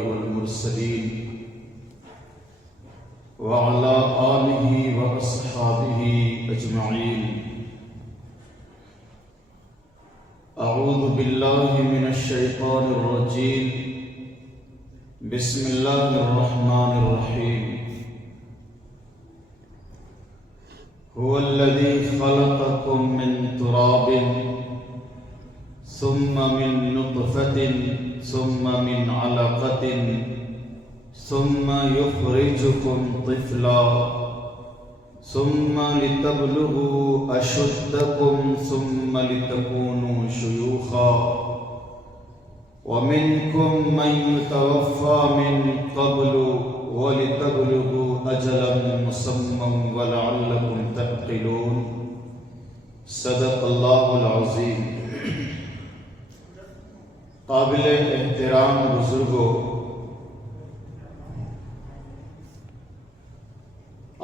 والمرسلين وعلى آله وأصحابه أجمعين. أعوذ بالله من الشيطان الرجيم. بسم الله الرحمن الرحيم. هو الذي خلقكم من تراب ثم من نطفة ثم من علقة ثم يخرجكم طفلا ثم لتبلغوا أشدكم ثم لتكونوا شيوخا ومنكم من يتوفى من قبل ولتبلغوا أجلا مسمى ولعلكم تعقلون. صدق اللہ العظیم. قابل احترام بزرگوں،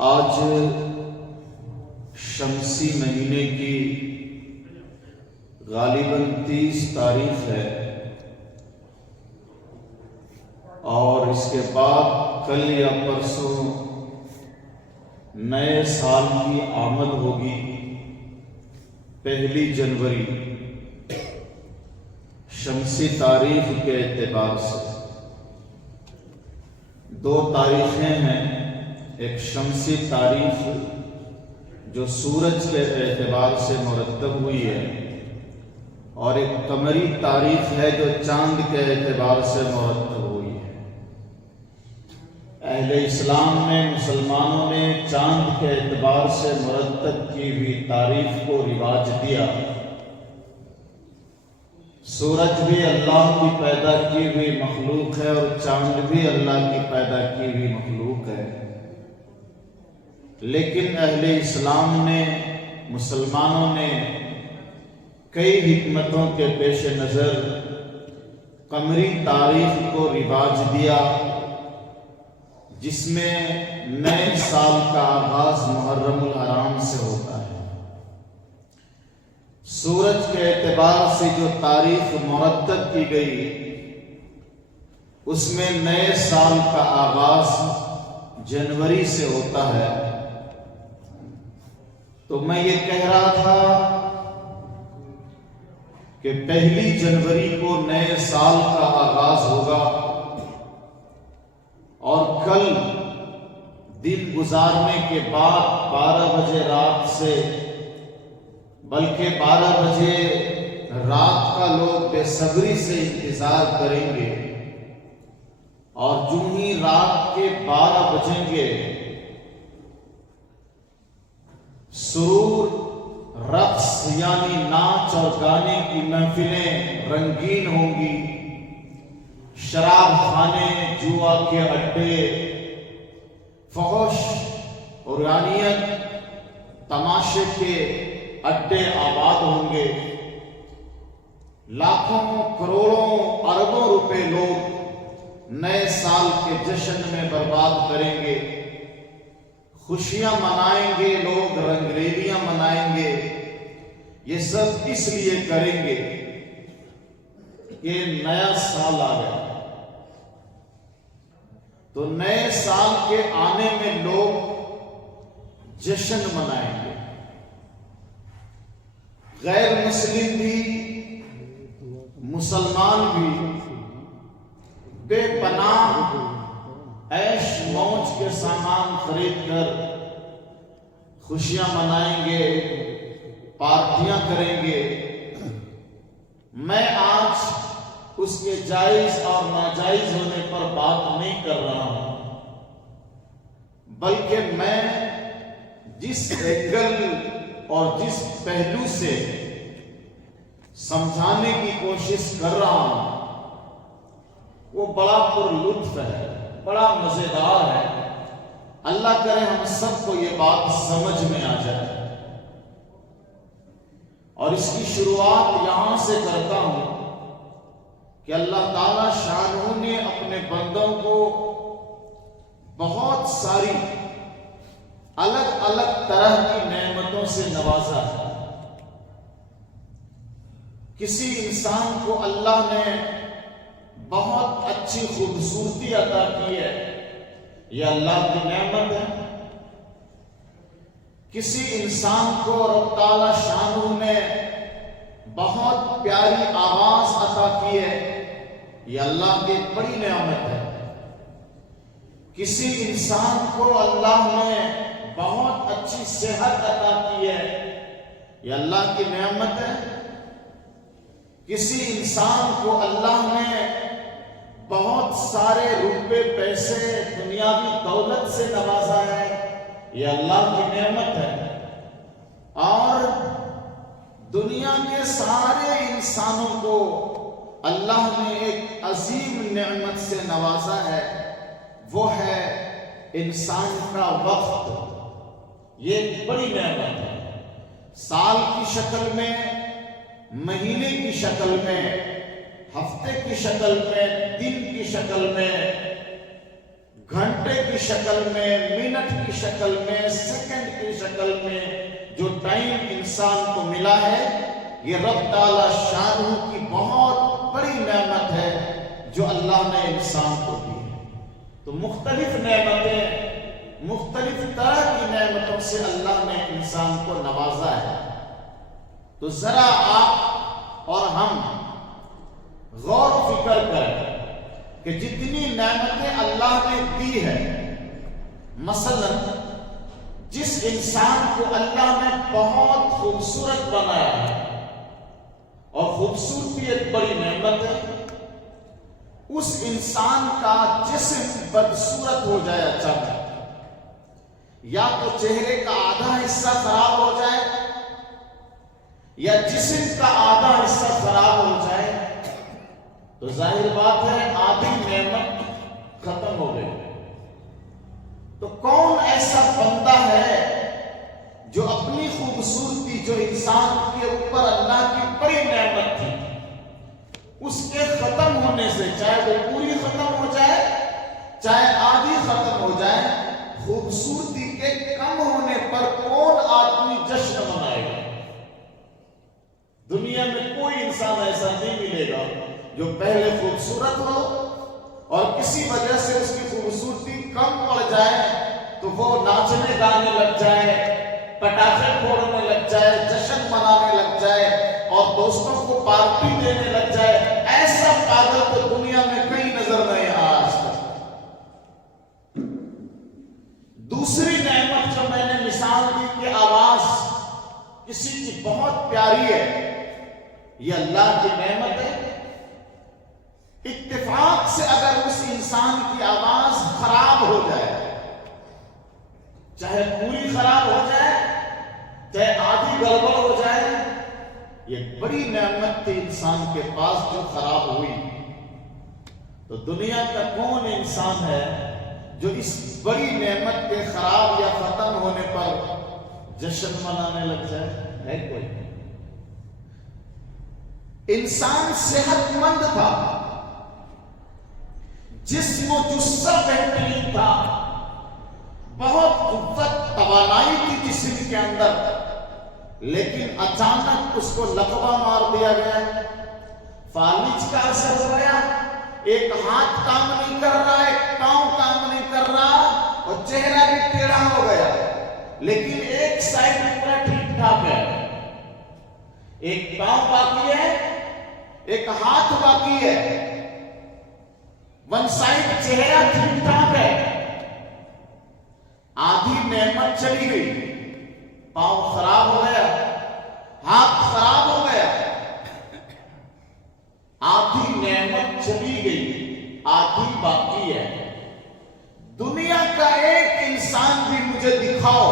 آج شمسی مہینے کی غالباً 30 تاریخ ہے اور اس کے بعد کل یا پرسوں نئے سال کی آمد ہوگی. 1 جنوری شمسی تاریخ کے اعتبار سے 2 تاریخیں ہیں. ایک شمسی تاریخ جو سورج کے اعتبار سے مرتب ہوئی ہے اور ایک قمری تاریخ ہے جو چاند کے اعتبار سے مرتب ہوئی ہے. اہل اسلام نے، مسلمانوں نے چاند کے اعتبار سے مرتب کی ہوئی تاریخ کو رواج دیا. سورج بھی اللہ کی پیدا کی ہوئی مخلوق ہے اور چاند بھی اللہ کی پیدا کی ہوئی مخلوق ہے، لیکن اہل اسلام نے، مسلمانوں نے کئی حکمتوں کے پیش نظر قمری تاریخ کو رواج دیا، جس میں نئے سال کا آغاز محرم الحرام سے ہوتا ہے. سورج کے اعتبار سے جو تاریخ مرتب کی گئی اس میں نئے سال کا آغاز جنوری سے ہوتا ہے. تو میں یہ کہہ رہا تھا کہ 1 جنوری کو نئے سال کا آغاز ہوگا اور کل دن گزارنے کے بعد 12 بجے رات سے، بلکہ 12 بجے رات کا لوگ بے صبری سے انتظار کریں گے اور جو ہی رات کے 12 بجیں گے سرور، رقص یعنی ناچ اور گانے کی محفلیں رنگین ہوں گی. شراب خانے، جوا کے اڈے، فحش اور عریانیت، تماشے کے اڈے آباد ہوں گے. لاکھوں، کروڑوں، اربوں روپے لوگ نئے سال کے جشن میں برباد کریں گے. خوشیاں منائیں گے لوگ، رنگریلیاں منائیں گے. یہ سب اس لیے کریں گے کہ نیا سال آ گیا. تو نئے سال کے آنے میں لوگ جشن منائیں گے. غیر مسلم بھی، مسلمان بھی بے پناہ عیش موج کے سامان خرید کر خوشیاں منائیں گے، پارٹیاں کریں گے. میں آج اس کے جائز اور ناجائز ہونے پر بات نہیں کر رہا ہوں، بلکہ میں جس اینگل اور جس پہلو سے سمجھانے کی کوشش کر رہا ہوں وہ بڑا پر لطف ہے، بڑا مزیدار ہے. اللہ کرے ہم سب کو یہ بات سمجھ میں آ جائے. اور اس کی شروعات یہاں سے کرتا ہوں کہ اللہ تعالی شانہ نے اپنے بندوں کو بہت ساری الگ الگ طرح کی نعمتوں سے نوازا ہے. کسی انسان کو اللہ نے بہت اچھی خوبصورتی عطا کی ہے، یہ اللہ کی نعمت ہے۔ کسی انسان کو رب تعالی شانہ نے بہت پیاری آواز عطا کی ہے، یہ اللہ کی بڑی نعمت ہے۔ کسی انسان کو اللہ نے بہت اچھی صحت عطا کی ہے، یہ اللہ کی نعمت ہے۔ کسی انسان کو اللہ نے بہت سارے روپے پیسے دنیاوی دولت سے نوازا ہے، یہ اللہ کی نعمت ہے۔ اور دنیا کے سارے انسانوں کو اللہ نے ایک عظیم نعمت سے نوازا ہے، وہ ہے انسان کا وقت۔ یہ ایک بڑی نعمت ہے۔ سال کی شکل میں، مہینے کی شکل میں، ہفتے کی شکل میں، دن کی شکل میں، گھنٹے کی شکل میں، منٹ کی شکل میں، سیکنڈ کی شکل میں جو ٹائم انسان کو ملا ہے، یہ رب تعالی شانہ کی بہت بڑی نعمت ہے جو اللہ نے انسان کو دی ہے۔ تو مختلف نعمتیں، مختلف طرح کی نعمتوں سے اللہ نے انسان کو نوازا ہے۔ تو ذرا آپ اور ہم غور و فکر کریں کہ جتنی نعمتیں اللہ نے دی ہے، مثلا جس انسان کو اللہ نے بہت خوبصورت بنایا ہے، اور خوبصورتی ایک بڑی نعمت ہے، اس انسان کا جسم بدصورت ہو جائے اچانک، یا تو چہرے کا آدھا حصہ خراب ہو جائے یا جسم کا آدھا حصہ خراب ہو جائے، تو ظاہر بات ہے آدھی نعمت ختم ہو گئی۔ تو کون ایسا بندہ ہے جو اپنی خوبصورتی، جو انسان کے اوپر اللہ کی بڑی نعمت تھی، اس کے ختم ہونے سے، چاہے وہ پوری ختم ہو جائے چاہے آدھی ختم ہو جائے، خوبصورتی کے کم ہونے پر کون آدمی جشن منائے گا؟ دنیا میں کوئی انسان ایسا نہیں ملے گا جو پہلے خوبصورت ہو اور کسی وجہ سے اس کی خوبصورتی کم پڑ جائے تو وہ ناچنے گانے لگ جائے، پٹاخے پھوڑنے لگ جائے، جشن منانے لگ جائے اور دوستوں کو پارٹی دینے لگ جائے۔ ایسا پاگل تو دنیا میں کہیں نظر نہیں آیا آج تک۔ دوسری نعمت جو میں نے مثال دی کہ آواز کسی کی بہت پیاری ہے، یہ اللہ کی نعمت ہے۔ اتفاق سے اگر اس انسان کی آواز خراب ہو جائے، چاہے پوری خراب ہو جائے چاہے آدھی گڑبڑ ہو جائے، یہ بڑی نعمت تھی انسان کے پاس جو خراب ہوئی۔ تو دنیا کا کون انسان ہے جو اس بڑی نعمت کے خراب یا ختم ہونے پر جشن منانے لگ جائے؟ ہے کوئی؟ انسان صحت مند تھا، جسم و جثہ بہترین تھا، بہت قوت توانائی تھی جسم کے اندر، لیکن اچانک اس کو لقبہ مار دیا گیا، فالج کا اثر ہو گیا، ایک ہاتھ کام نہیں کر رہا، ایک پاؤں کام نہیں کر رہا اور چہرہ بھی ٹیڑھا ہو گیا، لیکن ایک سائڈ پورا ٹھیک ٹھاک ہے، ایک پاؤں باقی ہے، ایک ہاتھ باقی ہے، ون سائڈ چہرہ ٹھیک ٹھاک ہے۔ آدھی نعمت چلی گئی، پاؤں خراب ہو گیا، ہاتھ خراب ہو گیا، آدھی نعمت چلی گئی، آدھی باقی ہے۔ دنیا کا ایک انسان بھی مجھے دکھاؤ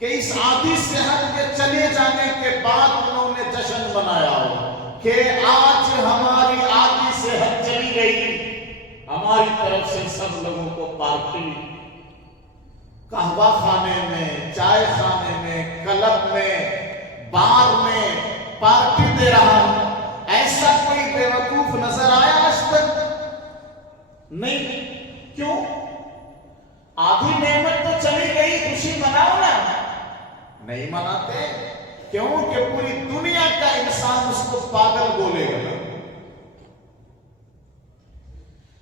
کہ اس آدھی صحت کے چلے جانے کے بعد انہوں نے جشن منایا ہو کہ آج ہماری آدھی صحت چلی گئی، ہماری طرف سے سب لوگوں کو پارٹی، قہوہ خانے میں، چائے خانے میں، کلب میں، بار میں پارٹی دے رہا ہوں۔ ایسا کوئی بیوقوف نظر آیا آج تک؟ نہیں۔ کیوں؟ آدھی نعمت تو چلی گئی، خوشی مناؤ نا۔ نہیں مناتے، کیوں کہ پوری دنیا کا انسان اس کو پاگل بولے گا۔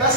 10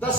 10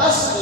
10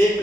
1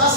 10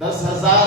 10,000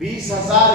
20,000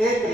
1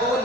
2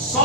100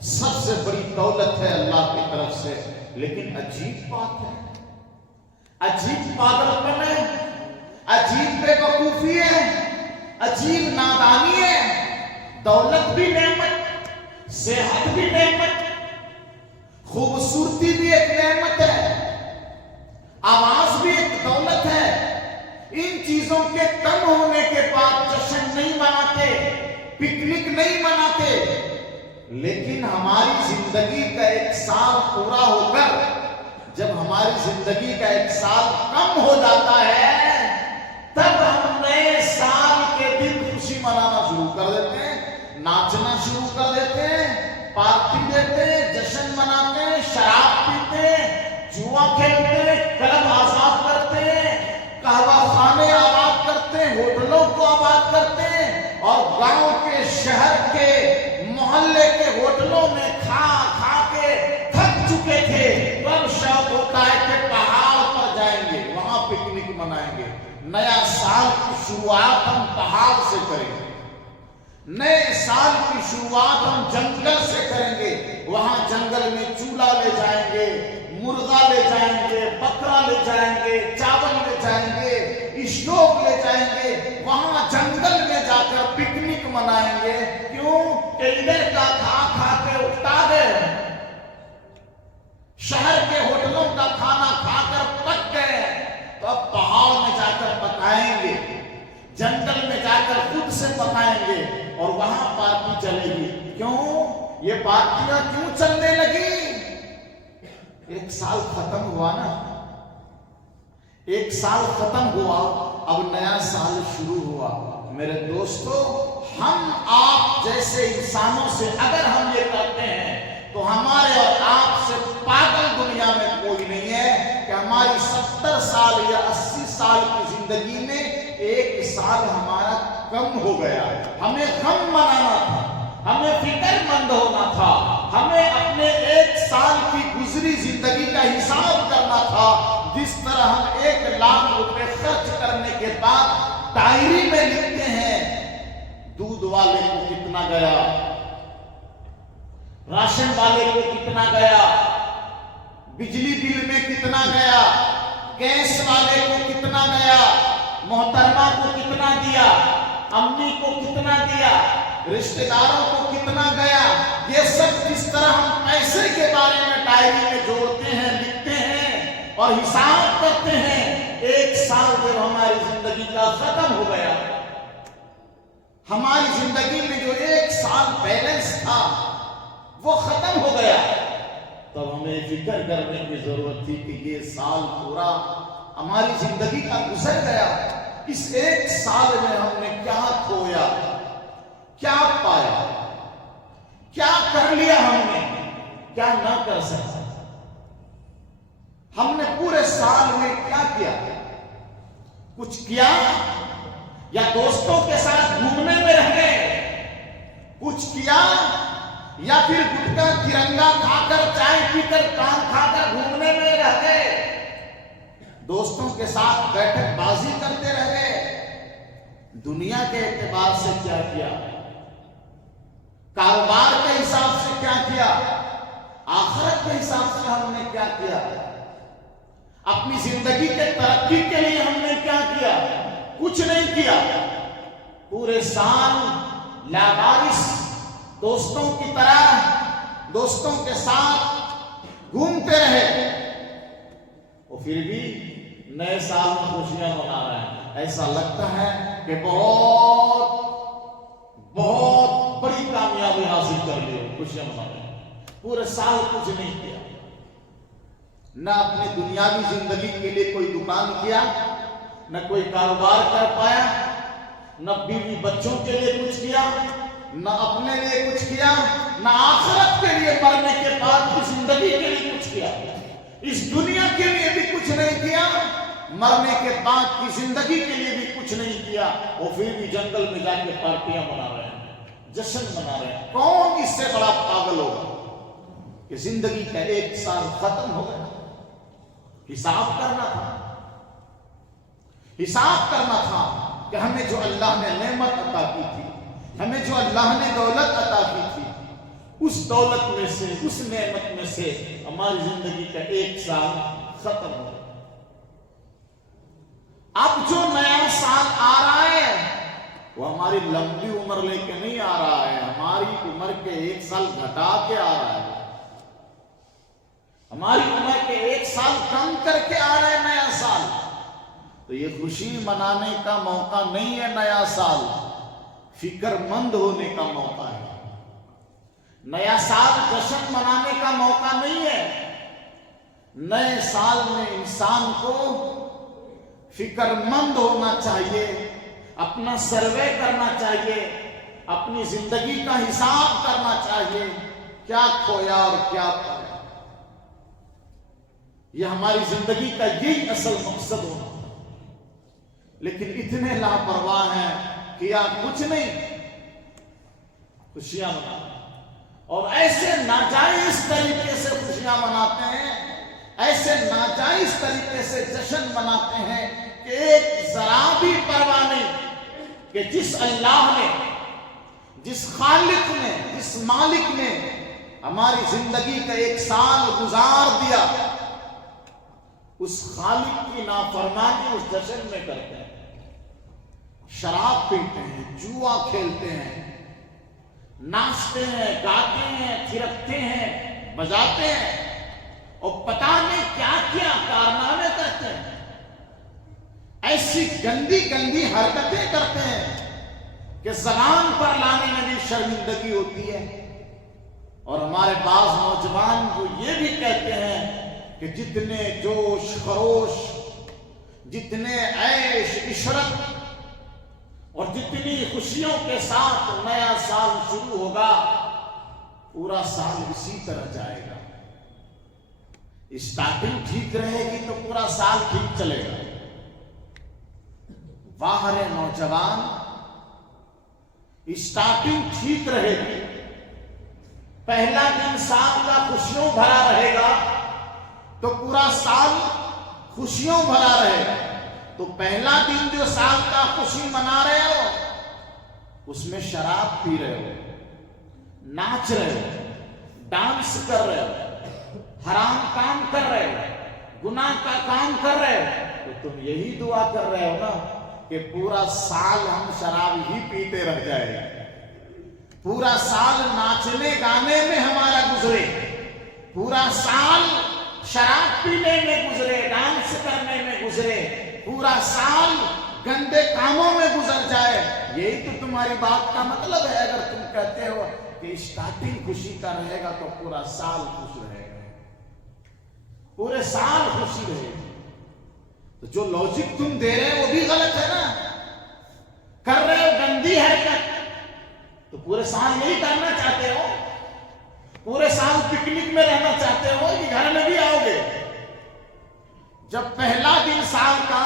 سب سے بڑی دولت ہے اللہ کی طرف سے. لیکن عجیب بات ہے, عجیب پاگل پن ہے, عجیب بے وقوفی ہے, عجیب نادانی ہے. دولت بھی نعمت, صحت بھی نعمت, خوبصورتی بھی ایک نعمت ہے, آواز بھی ایک دولت ہے. ان چیزوں کے کم ہونے کے بعد جشن نہیں مناتے, پکنک نہیں مناتے. لیکن ہماری زندگی کا 1 سال پورا ہو کر جب ہماری زندگی کا 1 سال کم ہو جاتا ہے, تب ہم نئے سال کے دن خوشی منانا شروع کر دیتے ہیں, ناچنا شروع کر دیتے ہیں, پارٹی دیتے ہیں, جشن مناتے ہیں, شراب پیتے ہیں, جوا کھیلتے ہیں, کلب آزاد کرتے ہیں, قہوہ خانے آباد کرتے ہیں, ہوٹلوں کو آباد کرتے ہیں, اور گاؤں کے, شہر کے, محلے کے ہوٹلوں میں کھا کھا کے تھک چکے تھے. اب شوق ہوتا ہے کہ پہاڑ پر جائیں گے, وہاں پکنک منائیں گے. نیا سال کی شروعات ہم پہاڑ سے کریں گے, نئے سال کی شروعات ہم جنگل سے کریں گے. وہاں جنگل میں چولہا لے جائیں گے, مرغا لے جائیں گے, بکرا لے جائیں گے, چاول لے جائیں گے, اسٹوو لے جائیں گے. وہاں جنگل میں جا کر پکنک منائیں گے. کیوں کہ ادھر کا کھا کھا کے اکتا گئے, شہر کے ہوٹلوں کا کھانا کھا کر پک گئے. تو اب پہاڑ میں جا کر پکائیں گے, جنگل میں جا کر خود سے پکائیں گے, اور وہاں پارٹی چلے گی. کیوں یہ پارٹیاں کیوں چلنے لگی؟ 1 سال ختم ہوا نا, 1 سال ختم ہوا, اب نیا سال شروع ہوا. میرے دوستو, ہم آپ جیسے انسانوں سے اگر ہم یہ کرتے ہیں تو ہمارے اور آپ سے پاگل دنیا میں کوئی نہیں ہے کہ ہماری 70 سال یا 80 سال کی زندگی میں 1 سال ہمارا کم ہو گیا. ہمیں غم منانا تھا, ہمیں فکر مند ہونا تھا, ہمیں اپنے 1 سال کی گزری زندگی کا حساب کرنا تھا. جس طرح ہم 1 لاکھ روپے خرچ کرنے کے بعد ڈائری میں لکھتے ہیں دودھ والے کو کتنا گیا, راشن والے کو کتنا گیا, بجلی بل میں کتنا گیا, گیس والے کو کتنا گیا, محترمہ کو کتنا دیا, امی کو کتنا دیا, رشتہ داروں کو کتنا گیا. یہ سب جس طرح ہم پیسے کے بارے میں ڈائری میں جوڑتے ہیں, لکھتے ہیں اور حساب کرتے ہیں. 1 سال جب ہماری زندگی کا ختم ہو گیا, ہماری زندگی میں جو 1 سال بیلنس تھا وہ ختم ہو گیا, تب ہمیں فکر کرنے کی ضرورت تھی کہ یہ سال پورا ہماری زندگی کا گزر گیا. اس 1 سال میں ہم نے کیا کھویا, کیا پایا, کیا کر لیا ہم نے, کیا نہ کر سکا. ہم نے پورے سال میں کیا کیا, کچھ کیا یا دوستوں کے ساتھ گھومنے میں رہ گئے, کچھ کیا یا پھر گٹکا ترنگا کھا کر, چائے پی کر, پان کھا کر گھومنے میں رہ گئے, دوستوں کے ساتھ بیٹھک بازی کرتے رہ گئے. دنیا کے اعتبار سے کیا کیا, کاروبار کے حساب سے کیا کیا, آخرت کے حساب سے ہم نے کیا کیا, اپنی زندگی کے ترقی کے لیے ہم نے کیا کیا؟ کچھ نہیں کیا. پورے سال لاوارث دوستوں کی طرح دوستوں کے ساتھ گھومتے رہے, اور پھر بھی نئے سال میں خوشیاں منا رہے ہیں. ایسا لگتا ہے کہ بہت بڑی کامیابی حاصل کر لی, خوشیاں منا رہے ہیں. پورے سال کچھ نہیں کیا, نہ اپنی دنیاوی زندگی کے لیے کوئی دکان کیا, نہ کوئی کاروبار کر پایا, نہ بیوی بچوں کے لیے کچھ کیا, نہ اپنے لیے کچھ کیا, نہ آخرت کے لیے مرنے کے بعد کی زندگی کے لیے کچھ کیا. اس دنیا کے لیے بھی کچھ نہیں کیا, مرنے کے بعد کی زندگی کے لیے بھی کچھ نہیں کیا, اور پھر بھی جنگل میں جا کے پارٹیاں منا رہے ہیں, جشن منا رہے ہیں. کون اس سے بڑا پاگل ہوگا کہ زندگی کا 1 سال ختم ہو گیا. حساب کرنا تھا, حساب کرنا تھا کہ ہمیں جو اللہ نے نعمت عطا کی تھی, ہمیں جو اللہ نے دولت عطا کی تھی, اس دولت میں سے، اس نعمت میں سے ہماری زندگی کا 1 سال ختم ہو۔ اب جو نیا سال آ رہا ہے وہ ہماری لمبی عمر لے کے نہیں آ رہا ہے، ہماری عمر کے 1 سال گھٹا کے آ رہا ہے، ہماری عمر کے 1 سال کم کر کے آ رہا ہے نیا سال۔ تو یہ خوشی منانے کا موقع نہیں ہے، نیا سال فکر مند ہونے کا موقع ہے۔ نیا سال جشن منانے کا موقع نہیں ہے۔ نئے سال میں انسان کو فکر مند ہونا چاہیے، اپنا سروے کرنا چاہیے، اپنی زندگی کا حساب کرنا چاہیے، کیا کھویا اور کیا پایا۔ یہ ہماری زندگی کا یہی اصل مقصد ہونا۔ لیکن اتنے لاپرواہ ہیں کہ یا کچھ نہیں، خوشیاں مناتے اور ایسے ناجائز طریقے سے خوشیاں مناتے ہیں، ایسے ناجائز طریقے سے جشن مناتے ہیں کہ ایک ذرا بھی پرواہ نہیں کہ جس اللہ نے، جس خالق نے، جس مالک نے ہماری زندگی کا 1 سال گزار دیا، اس خالق کی نافرمانی اس جشن میں کرتے ہیں۔ شراب پیتے ہیں، جوا کھیلتے ہیں، ناچتے ہیں، گاتے ہیں، تھرکتے ہیں، بجاتے ہیں اور پتہ نہیں کیا کیا کارنامے کرتے ہیں، ایسی گندی گندی حرکتیں کرتے ہیں کہ زبان پر لانے میں بھی شرمندگی ہوتی ہے۔ اور ہمارے بعض نوجوان کو یہ بھی کہتے ہیں کہ جتنے جوش خروش، جتنے عیش عشرت اور جتنی خوشیوں کے ساتھ نیا سال شروع ہوگا، پورا سال اسی طرح جائے گا۔ اسٹارٹنگ ٹھیک رہے گی تو پورا سال ٹھیک چلے گا۔ واہ رے نوجوان، اسٹارٹنگ ٹھیک رہے گی، پہلا دن سال کا خوشیوں بھرا رہے گا تو پورا سال خوشیوں بھرا رہے گا۔ تو پہلا دن جو سال کا خوشی منا رہے ہو، اس میں شراب پی رہے ہو، ناچ رہے ہو، ڈانس کر رہے ہو، حرام کام کر رہے ہو، گناہ کا کام کر رہے ہو، تو تم یہی دعا کر رہے ہو نا کہ پورا سال ہم شراب ہی پیتے رہ جائے، پورا سال ناچنے گانے میں ہمارا گزرے، پورا سال شراب پینے میں گزرے، ڈانس کرنے میں گزرے، پورا سال گندے کاموں میں گزر جائے۔ یہی تو تمہاری بات کا مطلب ہے۔ اگر تم کہتے ہو کہ اسٹارٹنگ خوشی کا رہے گا تو پورا سال خوش رہے گا، پورے سال خوشی رہے گی، تو جو لاجک تم دے رہے ہو وہ بھی غلط ہے نا۔ کر رہے ہو گندی حرکت تو پورے سال یہی کرنا چاہتے ہو، پورے سال پکنک میں رہنا چاہتے ہو کہ گھر میں بھی آؤ گے؟ جب پہلا دن سال کا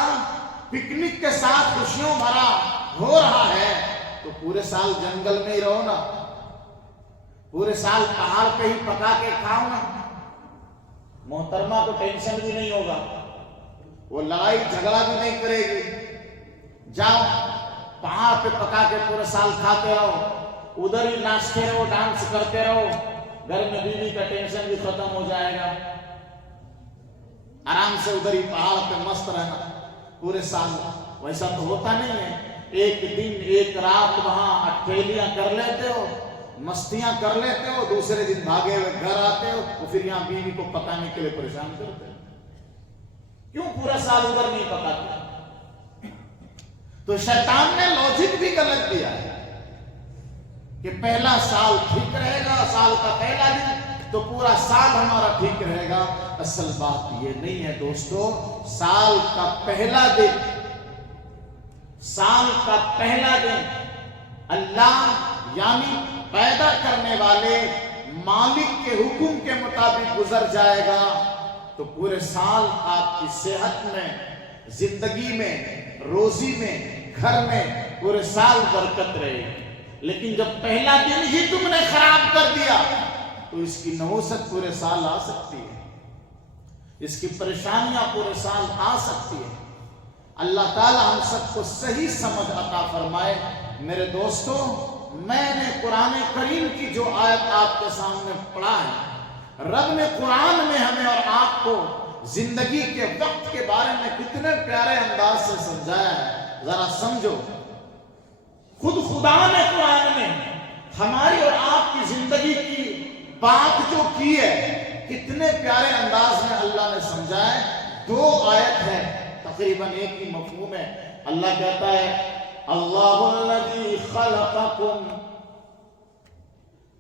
پکنک کے ساتھ خوشیوں بھرا ہو رہا ہے تو پورے سال جنگل میں ہی رہو نا، پورے سال پہاڑ پہ ہی پکا کے کھاؤ نا، محترمہ کو ٹینشن بھی نہیں ہوگا، وہ لڑائی جھگڑا بھی نہیں کرے گی۔ جاؤ پہاڑ پہ پکا کے پورے سال کھاتے رہو، ادھر ہی ناچتے رہو، ڈانس کرتے رہو، گھر میں بیوی کا ٹینشن بھی ختم ہو جائے گا، آرام سے ادھر ہی پہاڑ پہ مست رہنا پورے سال۔ ویسا تو ہوتا نہیں ہے، ایک دن ایک رات وہاں اٹھیلیاں کر لیتے ہو، مستیاں کر لیتے ہو، دوسرے دن بھاگے ہوئے گھر آتے ہو، تو پھر یہاں بیوی کو پکانے کے لیے پریشان کرتے ہو۔ کیوں پورا سال ادھر نہیں پکاتے؟ تو شیطان نے لاجک بھی غلط دیا ہے کہ پہلا سال ٹھیک رہے گا، سال کا پہلا دن تو پورا سال ہمارا ٹھیک رہے گا۔ اصل بات یہ نہیں ہے دوستو، سال کا پہلا دن، سال کا پہلا دن اللہ یعنی پیدا کرنے والے مالک کے حکم کے مطابق گزر جائے گا تو پورے سال آپ کی صحت میں، زندگی میں، روزی میں، گھر میں پورے سال برکت رہے گی۔ لیکن جب پہلا دن ہی تم نے خراب کر دیا تو اس کی نحوست پورے سال آ سکتی ہے، اس کی پریشانیاں پورے سال آ سکتی ہے۔ اللہ تعالی ہم سب کو صحیح سمجھ عطا فرمائے۔ میرے دوستوں، میں نے قرآن کریم کی جو آیت آپ کے سامنے پڑھا ہے، رب نے قرآن میں ہمیں اور آپ کو زندگی کے وقت کے بارے میں کتنے پیارے انداز سے سمجھایا ہے، ذرا سمجھو۔ خود خدا نے قرآن میں ہماری اور آپ کی زندگی کی بات جو کی ہے، کتنے پیارے انداز میں اللہ نے سمجھایا ہے۔ 2 آیت ہے، تقریباً ایک ہی مفہوم ہے۔ اللہ کہتا ہے اللہ الذی خلقکم،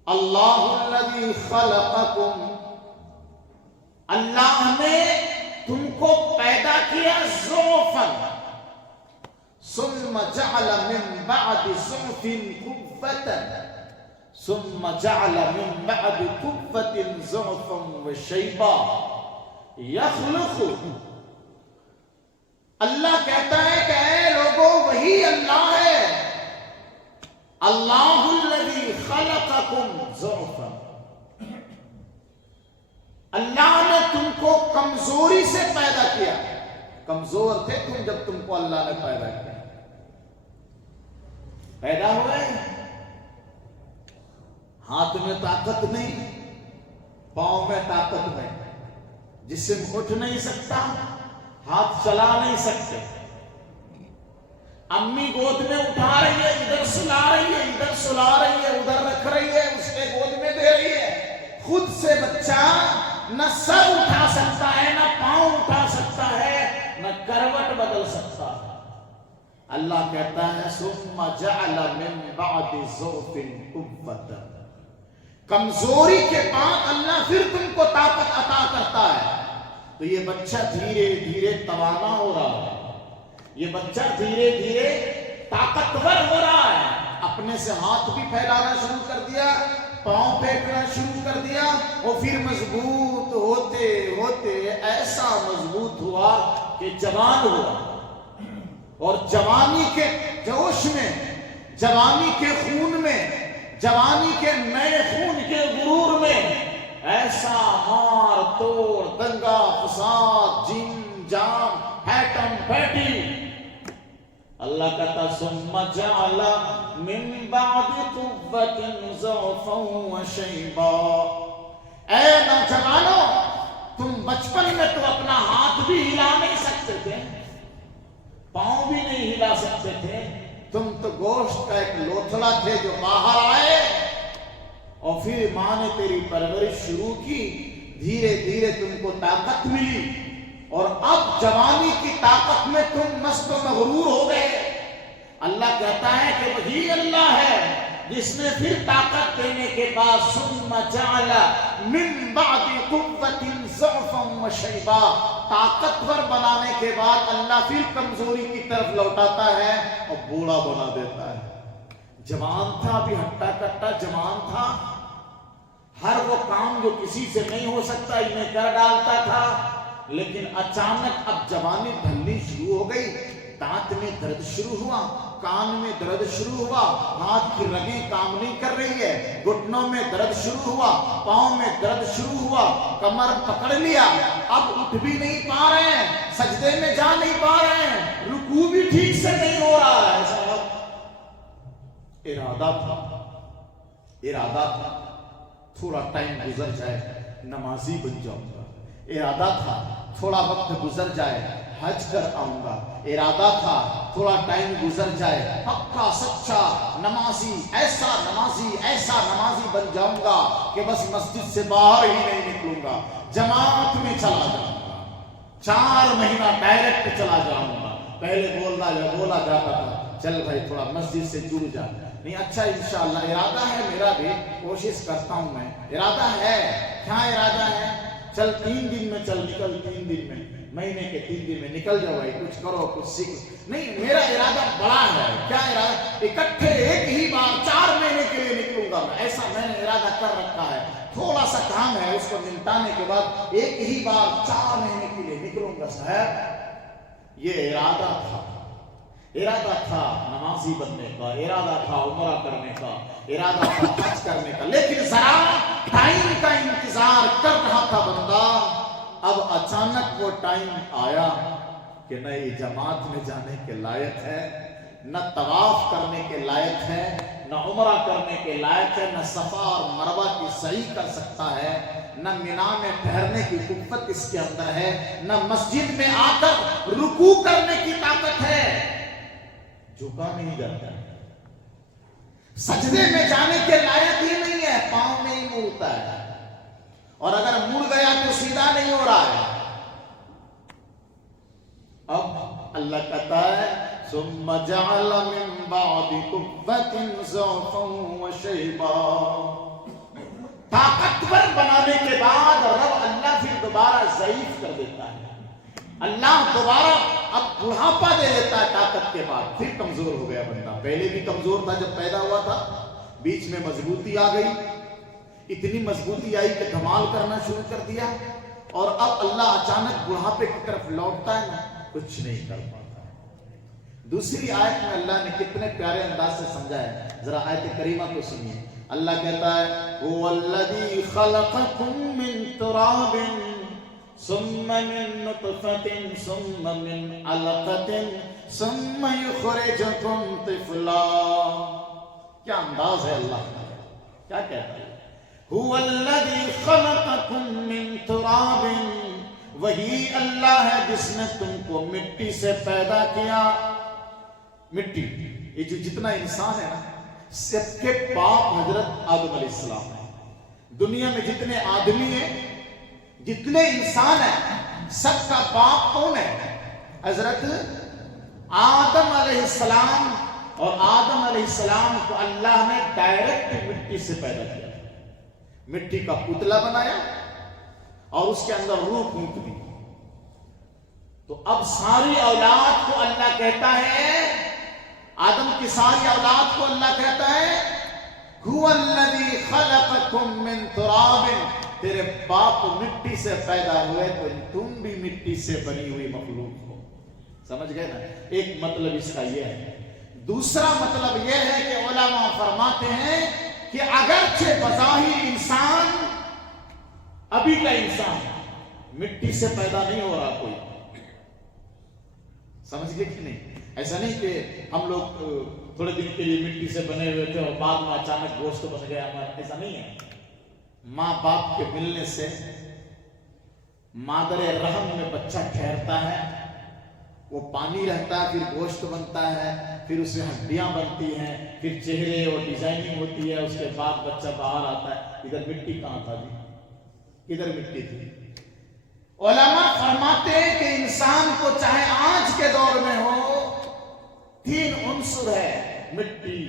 اللہ الذی خلقکم، اللہ نے تم کو پیدا کیا ضعفاً ثم جعل من بعد ضعف قوة ثم جعل من بعد قوة ضعفا وشيبا يخلق۔ اللہ کہتا ہے کہ اے لوگوں، وہی اللہ ہے، اللہ الذی خلقکم ضعفا، اللہ نے تم کو کمزوری سے پیدا کیا۔ کمزور تھے تم جب تم کو اللہ نے پیدا کیا، پیدا ہوئے ہاتھ میں طاقت نہیں، پاؤں میں طاقت نہیں، جسم اٹھ نہیں سکتا، ہاتھ چلا نہیں سکتے، امی گود میں اٹھا رہی ہے، ادھر سلا رہی ہے، ادھر سلا رہی ہے، ادھر رکھ رہی ہے، اس کے گود میں دے رہی ہے۔ خود سے بچہ نہ سر اٹھا سکتا ہے، نہ پاؤں اٹھا سکتا ہے، نہ کروٹ بدل سکتا ہے۔ اللہ کہتا ہے ثم جعل من بعد ضعف قوة، کمزوری کے بعد اللہ پھر تم کو طاقت عطا کرتا ہے۔ تو یہ بچہ دھیرے دھیرے توانا ہو رہا ہے، یہ بچہ دھیرے دھیرے طاقتور ہو رہا ہے، اپنے سے ہاتھ بھی پھیلانا شروع کر دیا، پاؤں پھینکنا شروع کر دیا، اور پھر مضبوط ہوتے ہوتے ایسا مضبوط ہوا کہ جوان ہوا، اور جوانی کے جوش میں، جوانی کے خون میں، جوانی کے نئے خون کے غرور میں ایسا مار توڑ، دنگا فساد، جن جان، ہیٹم پیٹی، اللہ کہتا ثم جعل من بعد قوة ضعفا وشیبا۔ اے نوجوانوں، تم بچپن میں تو اپنا ہاتھ بھی ہلا نہیں سکتے تھے، پاؤں بھی نہیں ہلا سکتے تھے، تم تو گوشت کا ایک لوتھڑا تھے جو باہر آئے، اور پھر ماں نے تیری پرورش شروع کی، دھیرے دھیرے تم کو طاقت ملی، اور اب جوانی کی طاقت میں تم مست و مغرور ہو گئے۔ اللہ کہتا ہے کہ وہی اللہ ہے جس نے پھر طاقت دینے کے بعد ثم جعل من بعد قوة ضعفا وشیبا، طاقتور بنانے کے بعد اللہ پھر کمزوری کی طرف لوٹاتا ہے اور بوڑھا بنا دیتا ہے۔ جوان تھا، ابھی ہٹا کٹا جوان تھا، ہر وہ کام جو کسی سے نہیں ہو سکتا انہیں کر ڈالتا تھا، لیکن اچانک اب جوانی ڈھلنی شروع ہو گئی، دانت میں درد شروع ہوا، کان میں درد شروع ہوا، ہاتھ کی رگیں کام نہیں کر رہی ہے، گھٹنوں میں درد شروع ہوا، پاؤں میں درد شروع ہوا، کمر پکڑ لیا، اب اٹھ بھی نہیں پا رہے ہیں، سجدے میں جا نہیں پا رہے ہیں، رکوع بھی ٹھیک سے نہیں ہو رہا ہے۔ ارادہ تھا تھوڑا ٹائم گزر جائے نمازی بن جاؤں گا، ارادہ تھا تھوڑا وقت گزر جائے حج کر آؤں گا، ارادہ تھا تھوڑا ٹائم گزر جائے پکا سچا نمازی، ایسا نمازی بن جاؤں گا کہ بس مسجد سے باہر ہی نہیں نکلوں گا، جماعت میں چلا جاؤں گا، 4 مہینہ ڈائریکٹ چلا جاؤں گا۔ پہلے بولا جاتا تھا چل بھائی تھوڑا مسجد سے جڑ جا، نہیں اچھا انشاءاللہ ارادہ ہے میرا بھی، کوشش کرتا ہوں میں، ارادہ ہے، کیا ارادہ ہے، چل 3 دن میں چل نکل، 3 دن میں، مہینے کے 3 دن میں نکل جاؤ بھائی، کچھ کرو کچھ سیکھ، نہیں میرا ارادہ بڑا ہے، کیا ارادہ، اکٹھے ایک ہی بار 4 مہینے کے لیے نکلوں گا میں، ایسا میں نے ارادہ کر رکھا ہے، تھوڑا سا کام ہے اس کو نمٹانے کے بعد ایک ہی بار 4 مہینے کے لیے نکلوں گا صاحب۔ یہ ارادہ تھا نمازی بننے کا، ارادہ تھا عمرہ کرنے کا، ارادہ تھا حج کرنے کا، لیکن ذرا ٹائم کا انتظار کر رہا تھا بندہ، اب اچانک وہ ٹائم آیا کہ نئی جماعت میں جانے کے لائق ہے، نہ طواف کرنے کے لائق ہے، نہ عمرہ کرنے کے لائق ہے، نہ صفا اور مروہ کی سعی کر سکتا ہے، نہ مینا میں ٹھہرنے کی قوت اس کے اندر ہے، نہ مسجد میں آ کر رکوع کرنے کی طاقت ہے، جھکا نہیں جاتا، سجدے میں جانے کے لائق ہی نہیں ہے، پاؤں نہیں مڑتا ہے، اور اگر مڑ گیا تو سیدھا نہیں ہو رہا ہے۔ اب اللہ کہتا ہے ثم جعل من بعد قوة ضعفا وشيبا، طاقتور بنانے کے بعد رب اللہ پھر دوبارہ ضعیف کر دیتا ہے، اللہ دوبارہ اب بڑھاپا دے دیتا ہے طاقت کے بعد، پھر کمزور ہو گیا بندہ، پہلے بھی کمزور تھا جب پیدا ہوا تھا، بیچ میں مضبوطی آ گئی، اتنی مضبوطی آئی کہ دھمال کرنا شروع کر دیا، اور اب اللہ اچانک بڑھاپے کی طرف لوٹتا ہے نا، کچھ نہیں کر پاتا۔ دوسری آیت میں اللہ نے کتنے پیارے انداز سے سمجھا ہے، ذرا آیت کریمہ کو سنیے۔ اللہ کہتا ہے هو الذی خلقکم من تراب ثم من نطفة ثم من علقة ثم یخرجکم طفلا۔ کیا انداز ہے اللہ کا، کیا کہتا ہے؟ هو الذی خلقکم من تراب، وہی اللہ ہے جس نے تم کو مٹی سے پیدا کیا۔ مٹی، یہ جو جتنا انسان ہے نا، سب کے باپ حضرت آدم علیہ السلام ہے۔ دنیا میں جتنے آدمی ہیں، جتنے انسان ہیں، سب کا باپ کون ہے؟ حضرت آدم علیہ السلام، اور آدم علیہ السلام کو اللہ نے ڈائریکٹ مٹی سے پیدا کیا، مٹی کا پتلا بنایا اور اس کے اندر روح پھونک دی۔ تو اب ساری اولاد کو اللہ کہتا ہے، آدم کی ساری اولاد کو اللہ کہتا ہے هو الذی خلقکم من تراب، تیرے باپ مٹی سے پیدا ہوئے تو تم بھی مٹی سے بنی ہوئی مخلوق ہو۔ سمجھ گئے نا؟ ایک مطلب اس کا یہ ہے۔ دوسرا مطلب یہ ہے کہ علماء فرماتے ہیں کہ اگرچہ بظاہر انسان، ابھی کا انسان مٹی سے پیدا نہیں ہو رہا کوئی، سمجھ گئے کہ نہیں؟ ایسا نہیں کہ ہم لوگ تھوڑے دن کے لیے مٹی سے بنے ہوئے تھے اور بعد میں اچانک گوشت بن گیا ہمارا، ایسا نہیں ہے۔ ماں باپ کے ملنے سے مادر رحم میں بچہ ٹھہرتا ہے، وہ پانی رہتا ہے، پھر گوشت بنتا ہے، پھر اس میں ہڈیاں بنتی ہیں، پھر چہرے اور ڈیزائننگ ہوتی ہے، اس کے بعد بچہ باہر آتا ہے۔ ادھر مٹی کہاں تھا جی؟ ادھر مٹی تھی۔ علماء فرماتے ہیں کہ انسان کو چاہے آج کے دور میں ہو، تین عنصر ہے، مٹی،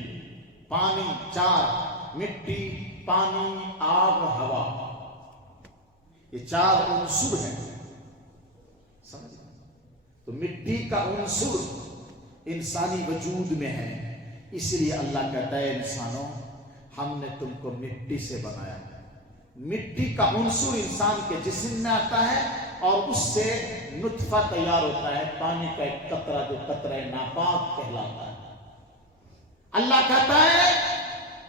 پانی، چار، مٹی، پانی، آگ، ہوا، یہ چار عنصر ہیں۔ سمجھ؟ تو مٹی کا عنصر انسانی وجود میں ہے، اس لیے اللہ کہتا ہے انسانوں ہم نے تم کو مٹی سے بنایا۔ مٹی کا عنصر انسان کے جسم میں آتا ہے اور اس سے نطفہ تیار ہوتا ہے، پانی کا ایک قطرہ جو قطرہ ناپاک کہلاتا ہے۔ اللہ کہتا ہے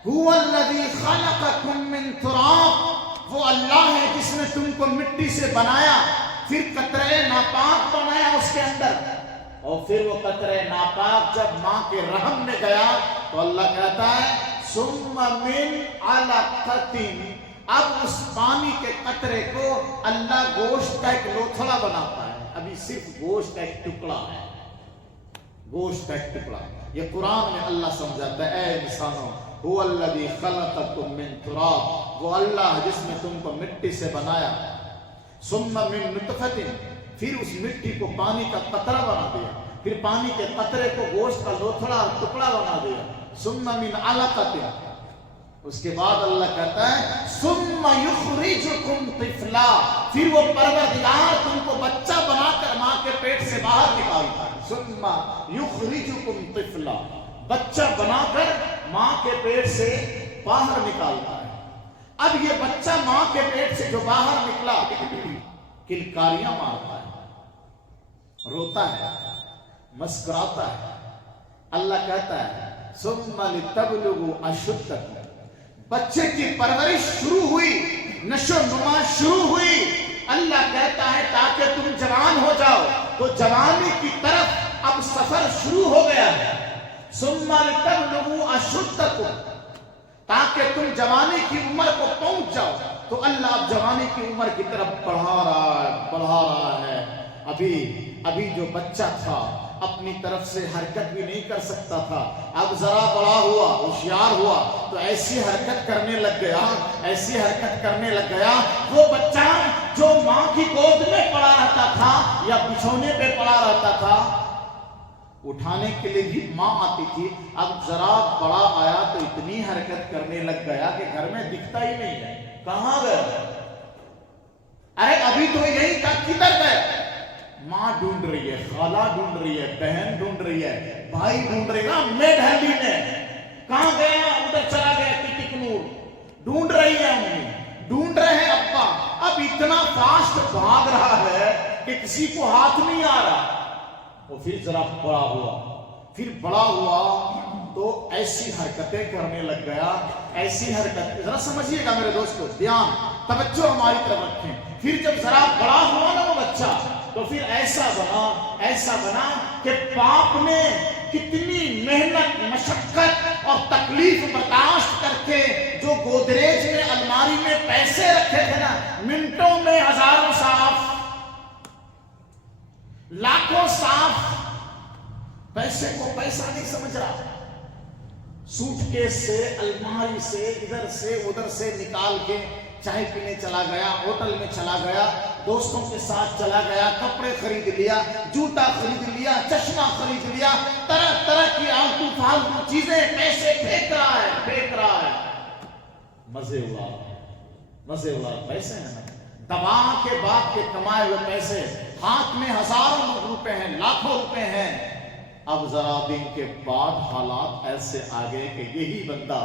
هو الذی خلقکم من تراب، وہ اللہ ہے جس نے تم کو مٹی سے بنایا، پھر قطرہ ناپاک بنایا اس کے اندر، اور پھر وہ قطرہ ناپاک جب ماں کے رحم میں گیا تو اللہ کہتا ہے ثم من علقۃ، اب اس پانی کے قطرے کو اللہ گوشت کا ایک لوتھڑا بناتا ہے، ابھی صرف گوشت کا ایک ٹکڑا ہے، گوشت کا ایک ٹکڑا۔ یہ قرآن میں اللہ سمجھاتا ہے اے انسانوں هو الذی خلقکم من تراب، وہ اللہ جس نے تم کو مٹی سے بنایا، ثم من نطفۃ، پھر اس مٹی کو پانی کا قطرہ بنا دیا، پھر پانی کے قطرے کو گوشت کا لوتھڑا ٹکڑا بنا دیا، ثم من علقۃ، اس کے بعد اللہ کہتا ہے ثم یخرجکم طفلا، پھر وہ پروردگار تم کو بچہ بنا کر ماں کے پیٹ سے باہر نکالتا ہے، ثم یخرجکم طفلا، بچہ بنا کر ماں کے پیٹ سے باہر نکالتا ہے۔ اب یہ بچہ ماں کے پیٹ سے جو باہر نکلا کلکاریاں مارتا ہے، روتا ہے، مسکراتا ہے۔ اللہ کہتا ہے ثم لتبلغوا اشدکم، بچے کی پرورش شروع ہوئی، نشو نما شروع ہوئی، اللہ کہتا ہے تاکہ تم جوان ہو جاؤ، تو جوانی کی طرف اب سفر شروع ہو گیا ہے۔ ثم لتبلغوا اشدکم، تاکہ تم جوانی کی عمر کو پہنچ جاؤ. تو اللہ اب جوانی کی عمر کی طرف بڑھا رہا ہے. ابھی جو بچہ تھا اپنی طرف سے حرکت بھی نہیں کر سکتا تھا، اب ذرا بڑا ہوا، ہوشیار ہوا تو ایسی حرکت کرنے لگ گیا. وہ بچہ جو ماں کی گود میں پڑا رہتا تھا یا بچھونے پہ پڑا رہتا تھا، اٹھانے کے لیے بھی ماں آتی تھی، اب ذرا بڑا آیا تو اتنی حرکت کرنے لگ گیا کہ گھر میں دکھتا ہی نہیں ہے. کہاں گئے؟ ارے ابھی تو یہی تھا، کدھر گئے؟ ماں ڈھونڈ رہی ہے، خالہ ڈھونڈ رہی ہے، بہن ڈھونڈ رہی ہے، بھائی ڈھونڈ رہی ہے. میں ڈھنڈی میں کہاں گیا؟ ادھر چلا گیا ٹکنور. ڈھونڈ رہی ہے امی، ڈھونڈ رہے ہیں ابا. اب اتنا فاسٹ بھاگ رہا ہے کہ کسی کو ہاتھ نہیں آ رہا. وہ پھر ذرا بڑا ہوا تو ایسی حرکتیں کرنے لگ گیا. ایسی حرکت ذرا سمجھیے گا میرے دوستو، دھیان توجہ ہماری طرف رکھیں. پھر جب ذرا بڑا ہوا نا وہ بچہ، تو پھر ایسا بنا کہ باپ نے کتنی محنت، مشقت اور تکلیف برداشت کر کے جو گودریج میں الماری میں پیسے رکھے تھے نا، منٹوں میں ہزاروں صاف، لاکھوں صاف. پیسے کو پیسہ نہیں سمجھ رہا، سوٹ کیس سے، الماری سے، ادھر سے ادھر سے نکال کے چائے پینے چلا گیا، ہوٹل میں چلا گیا، دوستوں کے ساتھ چلا گیا، کپڑے خرید لیا، جوتا خرید لیا، چشمہ خرید لیا، طرح طرح کی آلتو فالتو چیزیں، پیسے پھینک رہا ہے. مزے ہوا پیسے ہیں نا، دبا کے باپ کے کمائے ہوئے پیسے ہاتھ میں ہزاروں روپے ہیں، لاکھوں روپے ہیں. اب ذرا دن کے بعد حالات ایسے آگئے کہ یہی بندہ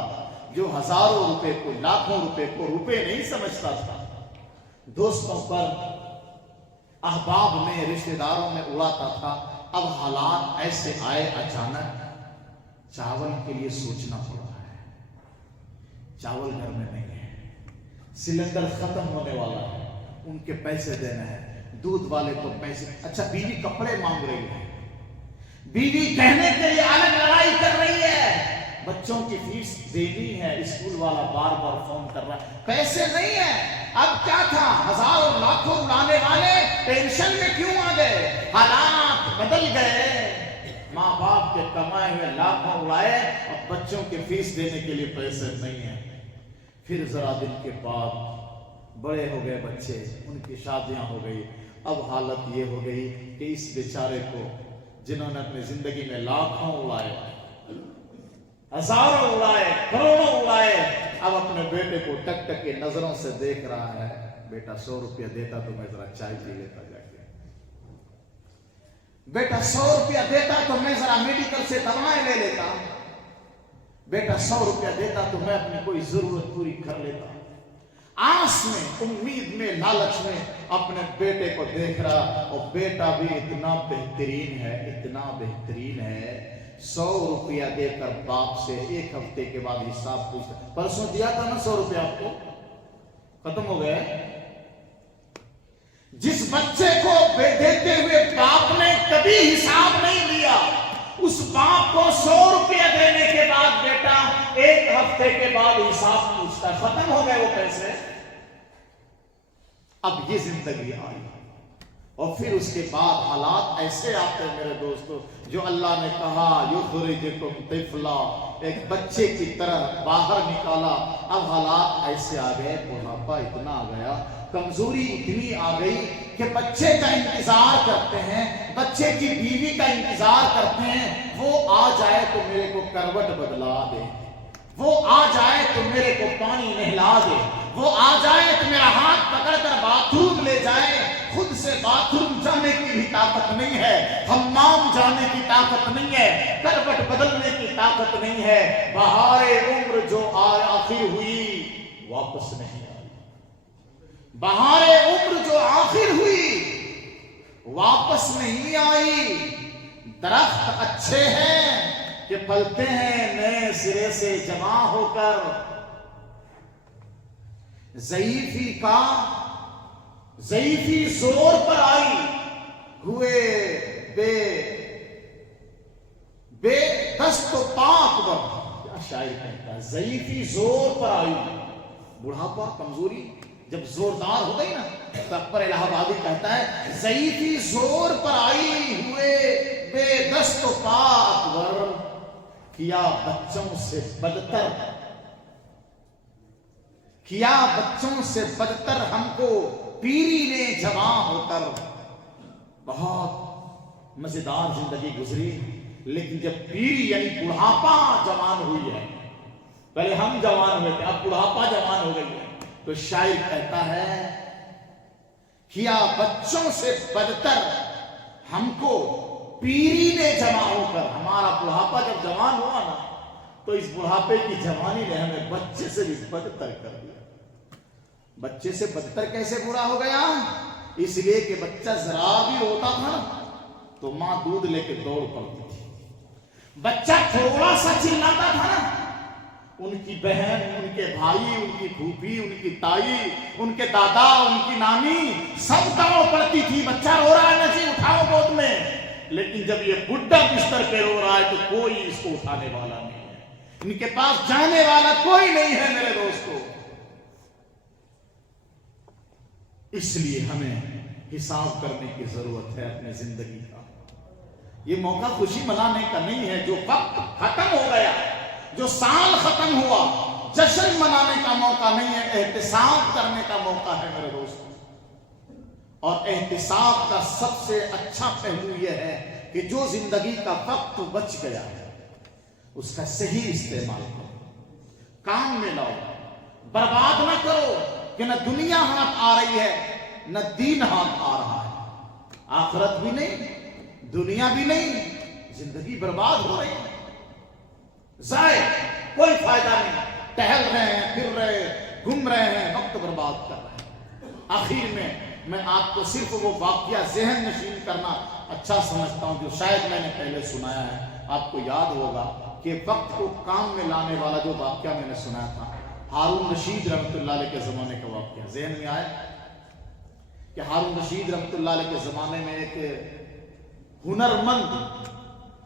جو ہزاروں روپے کو، لاکھوں روپے کو روپے نہیں سمجھتا تھا، دوستوں پر، احباب میں، رشتہ داروں میں اڑاتا تھا، اب حالات ایسے آئے اچانک چاول کے لیے سوچنا پڑ رہا ہے. چاول گھر میں نہیں ہے، سلنڈر ختم ہونے والا ہے، ان کے پیسے دینا ہے، دودھ والے کو پیسے. اچھا بیوی کپڑے مانگ رہی ہے، بیوی کہنے کے لیے الگ لڑائی کر رہی ہے، بچوں کی فیس دینی ہے، اسکول والا بار بار فون کر رہا ہے، پیسے نہیں ہے. اب کیا تھا، ہزاروں لاکھوں اڑانے والے ٹینشن میں کیوں آ گئے؟ حالات بدل گئے. ماں باپ کے کمائے ہوئے لاکھوں اڑائے، اب بچوں کی فیس دینے کے لیے پیسے نہیں ہیں. پھر ذرا دن کے بعد بڑے ہو گئے بچے، ان کی شادیاں ہو گئی. اب حالت یہ ہو گئی کہ اس بیچارے کو، جنہوں نے اپنی زندگی میں لاکھوں اڑائے، ہزاروں اڑائے، کروڑوں اڑائے، اب اپنے بیٹے کو ٹک ٹک کے نظروں سے دیکھ رہا ہے. بیٹا 100 روپیہ دیتا تو میں ذرا چائے پی لیتا جا کے. بیٹا 100 روپیہ دیتا تو میں ذرا میڈیکل سے دوائیں لے لیتا. بیٹا 100 روپیہ دیتا تو میں اپنی کوئی ضرورت پوری کر لیتا. آس میں، امید میں، لالچ میں اپنے بیٹے کو دیکھ رہا، اور بیٹا بھی اتنا بہترین ہے 100 روپیہ دے کر باپ سے 1 ہفتے کے بعد حساب پوچھتا. پرسوں دیا تھا نا 100 روپیہ آپ کو، ختم ہو گئے. جس بچے کو دیتے ہوئے باپ نے کبھی حساب نہیں لیا، اس باپ کو 100 روپیہ دینے کے بعد بیٹا 1 ہفتے کے بعد حساب پوچھتا. ختم ہو گئے وہ پیسے. اب یہ زندگی آئی، اور پھر اس کے بعد حالات ایسے آتے ہیں میرے دوستو، جو اللہ نے کہا یخرجکم طفلا، ایک بچے کی طرح باہر نکالا. اب حالات ایسے آ گئے، بڑھاپا اتنا آ گیا، کمزوری اتنی آ گئی کہ بچے کا انتظار کرتے ہیں، بچے کی بیوی کا انتظار کرتے ہیں. وہ آ جائے تو میرے کو کروٹ بدلا دے، وہ آ جائے تو میرے کو پانی نہلا دے، وہ آ جائے تو میرا ہاتھ پکڑ کر باتھ روم لے جائے. خود سے باتھ روم جانے کی بھی طاقت نہیں ہے، حمام جانے کی طاقت نہیں ہے، کروٹ بدلنے کی طاقت نہیں ہے. بہار عمر جو آخر ہوئی واپس نہیں آئی. بہار عمر جو آخر ہوئی واپس نہیں آئی. درخت اچھے ہیں کہ پھلتے ہیں نئے سرے سے جمع ہو کر، ضعیفی زور پر آئی، ہوئے بے دست و شاعر کہتا ہے ضعیفی زور پر آئی، بڑھاپا کمزوری جب زوردار ہو گئی نا تو اکبر الہ آبادی کہتا ہے ضعیفی زور پر آئی ہوئے بے دست و پا اکبر، کیا بچوں سے بدتر، کیا بچوں سے بدتر ہم کو پیری نے جوان ہو کر۔ بہت مزیدار زندگی گزری، لیکن جب پیری یعنی بڑھاپا جوان ہوئی ہے، پہلے ہم جوان ہوئے تھے اب بڑھاپا جوان ہو گئی ہے، تو شاعر کہتا ہے کیا بچوں سے بدتر ہم کو پیری نے جوان ہو کر، ہمارا بڑھاپا جب جوان ہوا نا تو اس بڑھاپے کی جوانی نے ہمیں بچے سے بھی بدتر کر دیا۔ بچے سے بدتر کیسے برا ہو گیا؟ اس لیے کہ بچہ ذرا بھی ہوتا تھا تو ماں دودھ لے کے دوڑ پڑتی تھی، بچہ تھوڑا سا چلاتا تھا نا ان کی بہن، ان کے بھائی، ان کی پھوپھی، ان کی تائی، ان کے دادا، ان کی نانی سب دوڑ پڑتی تھی، بچہ رو رہا ہے نسی اٹھاؤ گود میں۔ لیکن جب یہ بڈھا بستر پہ رو رہا ہے تو کوئی اس کو اٹھانے والا نہیں ہے، ان کے پاس جانے والا کوئی نہیں ہے میرے دوستو۔ اس لیے ہمیں حساب کرنے کی ضرورت ہے اپنے زندگی کا۔ یہ موقع خوشی منانے کا نہیں ہے، جو وقت ختم ہو گیا، جو سال ختم ہوا، جشن منانے کا موقع نہیں ہے، احتساب کرنے کا موقع ہے میرے دوستو۔ اور احتساب کا سب سے اچھا پہلو یہ ہے کہ جو زندگی کا وقت بچ گیا ہے اس کا صحیح استعمال کرو، کام میں لاؤ، برباد نہ کرو کہ نہ دنیا ہاتھ آ رہی ہے نہ دین ہاتھ آ رہا ہے، آخرت بھی نہیں دنیا بھی نہیں، زندگی برباد ہو رہی ہے، ضائع، کوئی فائدہ نہیں، ٹہل رہے ہیں، پھر رہے، گھوم رہے ہیں، وقت برباد کر رہے ہیں۔ آخر میں آپ کو صرف وہ واقعہ ذہن نشین کرنا اچھا سمجھتا ہوں جو شاید میں نے پہلے سنایا ہے، آپ کو یاد ہوگا کہ وقت کو کام میں لانے والا جو واقعہ میں نے سنایا تھا ہارون رشید رحمۃ اللہ علیہ کے زمانے کا واقعہ ذہن میں آیا کہ ہارون رشید رحمۃ اللہ علیہ کے زمانے میں ایک ہنرمند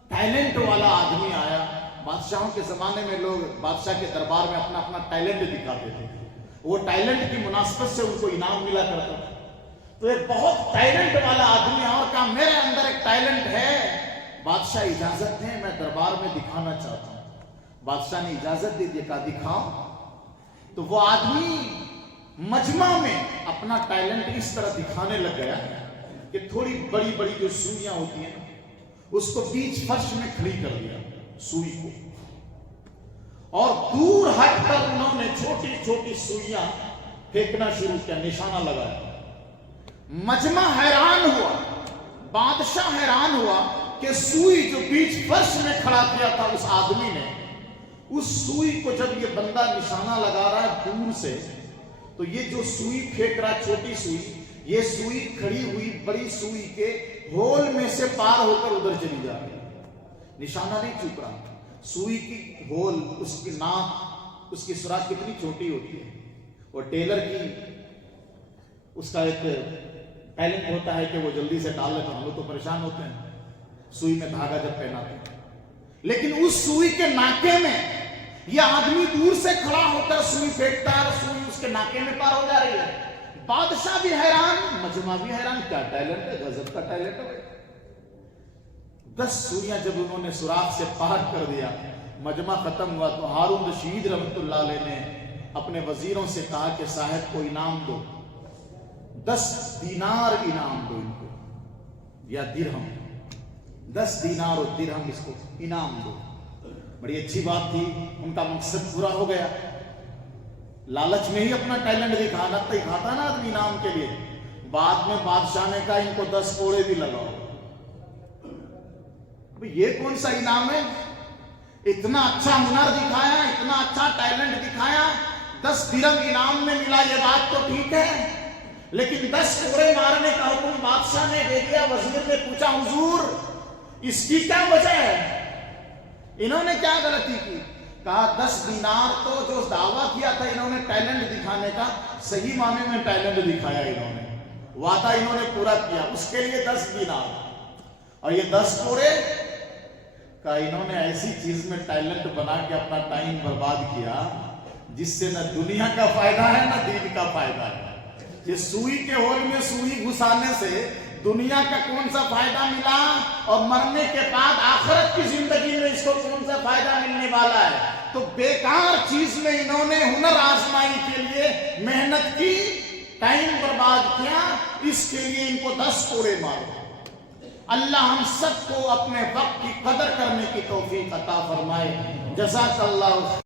ٹیلنٹ والا آدمی آیا۔ بادشاہوں کے زمانے میں لوگ بادشاہ کے دربار میں اپنا اپنا ٹیلنٹ دکھاتے تھے، وہ ٹیلنٹ کی مناسبت سے ان کو انعام ملا کرتا تھا۔ تو ایک بہت ٹیلنٹ والا آدمی اور کہا میرے اندر ایک ٹیلنٹ ہے، بادشاہ اجازت دیں میں دربار میں دکھانا چاہتا ہوں۔ بادشاہ نے اجازت دے دیا، کہا دکھاؤ۔ تو وہ آدمی مجمع میں اپنا ٹیلنٹ اس طرح دکھانے لگ گیا کہ تھوڑی بڑی بڑی جو سوئیاں ہوتی ہیں اس کو بیچ فرش میں کھڑی کر دیا سوئی کو، اور دور ہٹ کر انہوں نے چھوٹی چھوٹی سوئیاں پھینکنا شروع کیا، نشانہ لگایا۔ مجمع حیران ہوا، بادشاہ حیران ہوا کہ سوئی جو بیچ فرش میں کھڑا کیا تھا اس آدمی نے، اس سوئی کو جب یہ بندہ نشانہ لگا رہا ہے دور سے، تو یہ جو سوئی پھینک رہا چھوٹی سوئی، یہ سوئی کھڑی ہوئی بڑی سوئی کے ہول میں سے پار ہو کر ادھر چلی جا رہی، نشانہ نہیں چپ رہا۔ سوئی کی ہول، اس کی ناک، اس کی سوراخ کتنی چھوٹی ہوتی ہے، اور ٹیلر کی اس کا ایک ٹیلنٹ ہوتا ہے کہ وہ جلدی سے ڈال لیتا، ہم لوگ تو پریشان ہوتے ہیں سوئی میں دھاگا جب پہناتے ہیں، لیکن اس سوئی کے ناکے میں یہ آدمی دور سے کھڑا ہو کر سوئی پھینکتا ہے اور سوئی اس کے ناکے میں پار ہو جا رہی ہے۔ بادشاہ بھی حیران، مجمع بھی حیران، کیا ٹیلنٹ ہے، غضب کا ٹیلنٹ ہے۔ 10 سوئیاں جب انہوں نے سوراخ سے پار کر دیا، مجمع ختم ہوا، تو ہارون رشید رحمۃ اللہ علیہ نے اپنے وزیروں سے کہا کہ صاحب کو انعام دو، 10 دینار انعام دو ان کو، یا درہم، 10 دینار اور درہم اس کو انعام دو۔ بڑی اچھی بات تھی، ان کا مقصد پورا ہو گیا۔ لالچ میں ہی اپنا ٹیلنٹ دکھاتا نا آدمی انعام کے لیے۔ بعد میں بادشاہ نے کہا ان کو 10 کوڑے بھی لگاؤ۔ یہ کون سا انعام ہے؟ اتنا اچھا ہنر دکھایا، اتنا اچھا ٹیلنٹ دکھایا، 10 درہم انعام میں ملا، یہ بات تو ٹھیک ہے، لیکن 10 کوڑے مارنے کا حکم بادشاہ نے دے دیا۔ وزیر نے پوچھا حضور اس کی کیا وجہ ہے، انہوں نے کیا غلطی کی؟ کہا 10 دینار تو جو دعویٰ کیا تھا انہوں نے ٹیلنٹ دکھانے کا، صحیح معنی میں ٹیلنٹ دکھایا، انہوں نے وعدہ انہوں نے پورا کیا، اس کے لیے 10 دینار، اور یہ 10 کوڑے کہ انہوں نے ایسی چیز میں ٹیلنٹ بنا کے اپنا ٹائم برباد کیا جس سے نہ دنیا کا فائدہ ہے نہ دین کا فائدہ ہے. یہ سوئی کے ہول میں سوئی گھسانے سے دنیا کا کون سا فائدہ ملا اور مرنے کے بعد آخرت کی زندگی میں اس کو کون سا فائدہ ملنے والا ہے؟ تو بیکار چیز میں انہوں نے ہنر آزمائی کے لیے محنت کی، ٹائم برباد کیا، اس کے لیے ان کو 10 کوڑے مارو. اللہ ہم سب کو اپنے وقت کی قدر کرنے کی توفیق عطا فرمائے. جزاک اللہ.